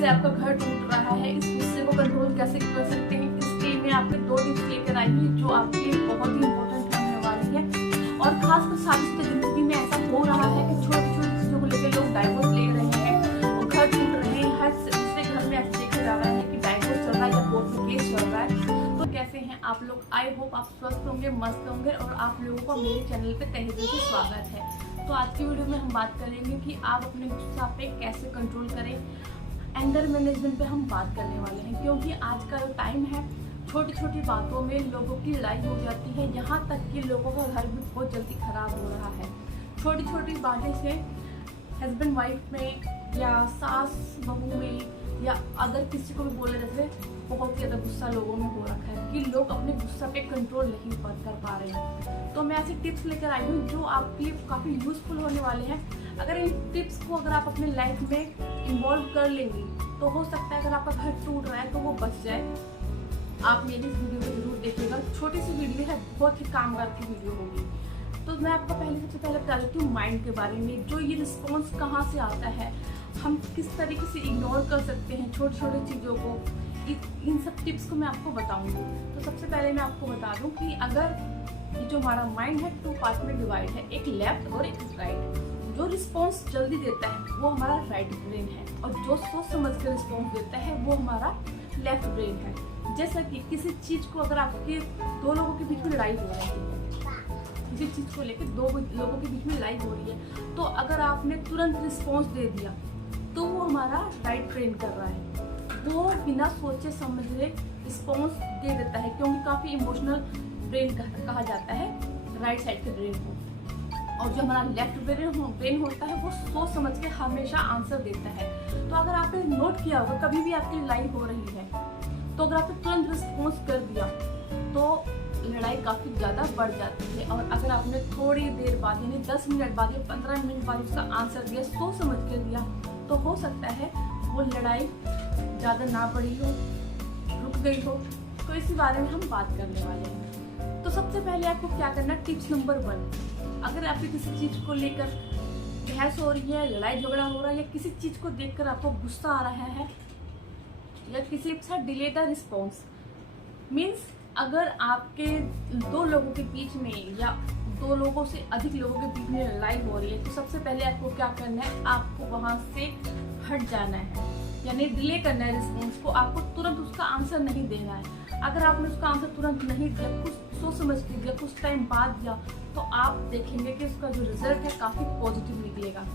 से आपका घर टूट रहा है, इस गुस्से को कंट्रोल कैसे कर सकते हैं, इसके मैं आपके 2 टिप्स लेकर आई हूँ जो आपके लिए बहुत ही इंपॉर्टेंट होने वाली है। और खासकर शादी जिंदगी में ऐसा हो रहा है कि छोटी छोटी चीजों को लेकर लोग डाइवोर्स ले रहे हैं और घर टूट रहे हैं। हर दूसरे घर में ऐसा देखा जा रहा है कि डाइवोर्स चल रहा है या कोर्ट में केस चल रहा है। तो कैसे हैं आप लोग? आई होप आप स्वस्थ होंगे, मस्त होंगे और आप लोगों को मेरे चैनल पे तहे दिल से स्वागत है। तो आज की वीडियो में हम बात करेंगे कि आप अपने गुस्सा पे कैसे कंट्रोल करें। एंगर मैनेजमेंट पे हम बात करने वाले हैं, क्योंकि आज का जो टाइम है छोटी छोटी बातों में लोगों की लड़ाई हो जाती है, यहाँ तक कि लोगों का घर भी बहुत जल्दी खराब हो रहा है। छोटी छोटी बातें से हस्बैंड वाइफ में या सास बहू में या अगर किसी को भी बोले जैसे बहुत ज़्यादा गुस्सा लोगों में हो रखा है कि लोग अपने गुस्सा पे कंट्रोल नहीं कर पा रहे हैं। तो मैं ऐसे टिप्स लेकर आई हूँ जो आपके लिए काफ़ी यूजफुल होने वाले हैं। अगर इन टिप्स को अगर आप अपने लाइफ में इन्वॉल्व कर लेंगे तो हो सकता है अगर आपका घर टूट रहा है तो वो बच जाए। आप मेरी इस वीडियो को जरूर देखिएगा, छोटी सी वीडियो है, बहुत ही कामगार की वीडियो होगी। तो मैं आपको सबसे पहले बता देती हूँ माइंड के बारे में, जो ये रिस्पॉन्स कहाँ से आता है, हम किस तरीके से इग्नोर कर सकते हैं छोटी छोटी चीज़ों को। इन सब टिप्स को मैं आपको बताऊंगी। तो सबसे पहले मैं आपको बता दूं कि अगर ये जो हमारा माइंड है 2 पार्ट में डिवाइड है, एक लेफ्ट और एक राइट। जो रिस्पॉन्स जल्दी देता है वो हमारा राइट ब्रेन है और जो सोच समझ कर रिस्पॉन्स देता है वो हमारा लेफ्ट ब्रेन है। जैसा कि किसी चीज को अगर आपके 2 लोगों के बीच में लड़ाई हो रही है, किसी चीज को लेकर 2 लोगों के बीच में लड़ाई हो रही है, तो अगर आपने तुरंत रिस्पॉन्स दे दिया तो वो हमारा राइट ब्रेन कर रहा है, वो बिना सोचे समझे रिस्पॉन्स दे देता है, क्योंकि काफ़ी इमोशनल ब्रेन कहा जाता है राइट साइड के ब्रेन को। और जो हमारा लेफ्ट ब्रेन होता है वो सोच समझ के हमेशा आंसर देता है। तो अगर आपने नोट किया होगा कभी भी आपकी लड़ाई हो रही है तो अगर आपने तुरंत रिस्पॉन्स कर दिया तो लड़ाई काफ़ी ज़्यादा बढ़ जाती है। और अगर आपने थोड़ी देर बाद यानी 10 मिनट बाद या 15 मिनट बाद उसका आंसर दिया, सोच समझ के दिया, तो हो सकता है वो लड़ाई ज़्यादा ना बढ़ी हो, रुक गई हो। तो इसी बारे में हम बात करने वाले हैं। तो सबसे पहले आपको क्या करना है, टिप्स नंबर 1, अगर आपकी किसी चीज़ को लेकर बहस हो रही है, लड़ाई झगड़ा हो रहा है या किसी चीज़ को देखकर आपको गुस्सा आ रहा है या किसी के साथ डिले द रिस्पॉन्स, मीन्स अगर आपके 2 लोगों के बीच में या 2 लोगों से अधिक लोगों के बीच में लड़ाई हो रही है, तो सबसे पहले आपको क्या करना है, आपको वहाँ से हट जाना है, यानी डिले करना है रिस्पॉन्स को। आपको तुरंत उसका आंसर नहीं देना है। अगर आपने उसका आंसर तुरंत नहीं दिया, कुछ सोच समझ के दिया, कुछ टाइम बाद दिया, तो आप देखेंगे कि उसका जो रिजल्ट है काफ़ी पॉजिटिव निकलेगा।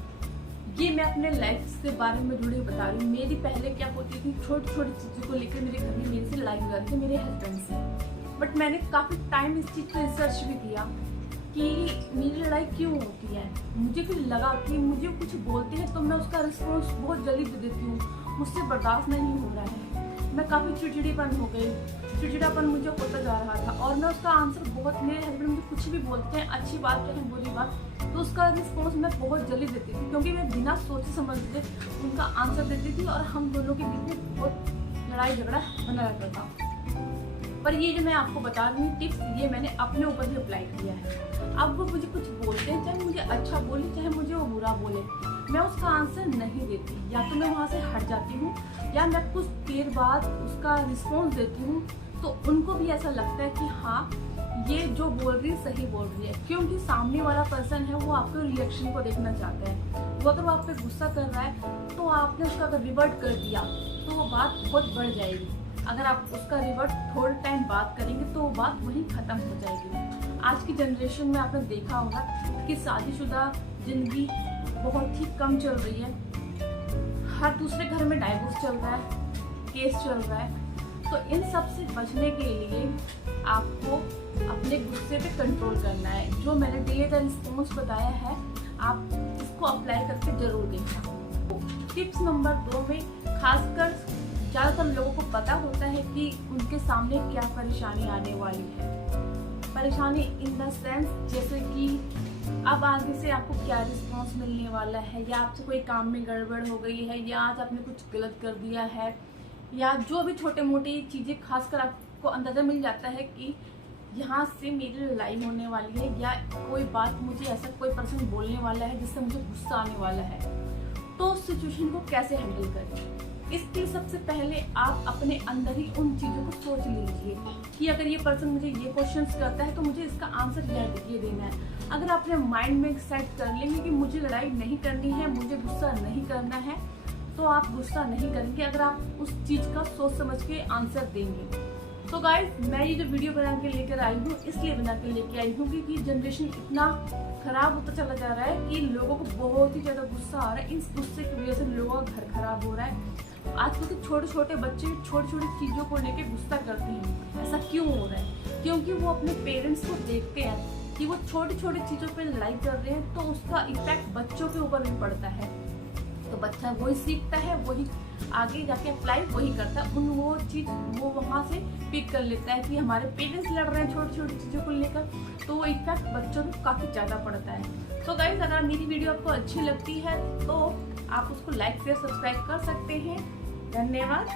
ये मैं अपने लाइफ के बारे में जुड़ी बता रही हूँ। मेरी पहले क्या होती थी, छोटी छोटी चीज़ों को लेकर मेरे घर में मेरे से लड़ाई हो जाती थी मेरे हस्बैंड से। बट मैंने काफ़ी टाइम इस चीज़ पर रिसर्च भी किया कि मेरी लड़ाई क्यों होती है। मुझे फिर लगा कि मुझे कुछ बोलते हैं तो मैं उसका रिस्पॉन्स बहुत जल्दी दे देती हूँ, मुझसे बर्दाश्त नहीं हो रहा है, मैं काफ़ी चिड़चिड़ीपन हो गई, चिड़चिड़ापन मुझे होता जा रहा था और मैं उसका आंसर बहुत, मेरे हस्बैंड मुझे कुछ भी बोलते हैं, अच्छी बात चाहे बुरी बात, तो उसका रिस्पॉन्स मैं बहुत जल्दी देती थी, क्योंकि मैं बिना सोचे समझते उनका आंसर देती थी और हम दोनों के बीच में बहुत लड़ाई झगड़ा बना रहता था। पर ये जो मैं आपको बता रही हूँ टिप्स, ये मैंने अपने ऊपर ही अप्लाई किया है। अब वो मुझे कुछ बोलते हैं, चाहे मुझे अच्छा बोले चाहे मुझे वो बुरा बोले, मैं उसका आंसर नहीं देती, या तो मैं वहाँ से हट जाती हूँ या मैं कुछ देर बाद उसका रिस्पॉन्स देती हूँ। तो उनको भी ऐसा लगता है कि हाँ ये जो बोल रही है सही बोल रही है, क्योंकि सामने वाला पर्सन है वो आपके रिएक्शन को देखना चाहता है। वो अगर वो आप पे गुस्सा कर रहा है तो आपने उसका अगर रिवर्ट कर दिया तो वो बात बहुत बढ़ जाएगी। अगर आप उसका रिवर्ट थोड़े टाइम बात करेंगे तो वो बात वहीं ख़त्म हो जाएगी। आज की जनरेशन में आपने देखा होगा कि शादीशुदा जिंदगी बहुत ही कम चल रही है, हर दूसरे घर में डाइवोर्स चल रहा है, केस चल रहा है। तो इन सब से बचने के लिए आपको अपने गुस्से पे कंट्रोल करना है। जो मैंने डिले द रिस्पॉन्स बताया है, आप इसको अप्लाई करके जरूर देखना। टिप्स नंबर 2 में खासकर ज़्यादातर लोगों को पता होता है कि उनके सामने क्या परेशानी आने वाली है। परेशानी इन द सेंस जैसे कि अब आगे से आपको क्या रिस्पॉन्स मिलने वाला है, या आपसे कोई काम में गड़बड़ हो गई है, या आज आपने कुछ गलत कर दिया है, या जो भी छोटे मोटी चीज़ें खासकर आपको अंदाज़ा मिल जाता है कि यहाँ से मेरी लड़ाई होने वाली है, या कोई बात मुझे ऐसा कोई पर्सन बोलने वाला है जिससे मुझे गुस्सा आने वाला है। तो उस सिचुएशन को कैसे हैंडल करें, इसलिए सबसे पहले आप अपने अंदर ही उन चीज़ों को सोच लीजिए कि अगर ये पर्सन मुझे ये क्वेश्चंस करता है तो मुझे इसका आंसर ये देना है। अगर आप अपने माइंड में सेट कर लेंगे कि मुझे लड़ाई नहीं करनी है, मुझे गुस्सा नहीं करना है, तो आप गुस्सा नहीं करेंगे अगर आप उस चीज़ का सोच समझ के आंसर देंगे। तो गाइस, मैं ये जो वीडियो बना के लेकर आई हूँ इसलिए बना के लेके आई हूँ क्योंकि जनरेशन इतना खराब होता चला जा रहा है कि लोगों को बहुत ही ज़्यादा गुस्सा आ रहा है। इस गुस्से की वजह से लोगों का घर खराब हो रहा है। आजकल के छोटे छोटे बच्चे छोटी छोटी चीज़ों को लेके गुस्सा करते हैं। ऐसा क्यों हो रहा है? क्योंकि वो अपने पेरेंट्स को देखते हैं कि वो छोटी छोटी चीज़ों पर लड़ाई कर रहे हैं, तो उसका इफेक्ट बच्चों के ऊपर भी पड़ता है। तो बच्चा वही सीखता है, वही आगे जाके अप्लाई वही करता है। वो चीज़ वो वहाँ से पिक कर लेता है कि हमारे पेरेंट्स लड़ रहे हैं छोटी छोटी चीज़ों को लेकर, तो वो इफेक्ट बच्चों को काफ़ी ज़्यादा पड़ता है। तो गाइस, अगर मेरी वीडियो आपको अच्छी लगती है तो आप उसको लाइक शेयर सब्सक्राइब कर सकते हैं। धन्यवाद।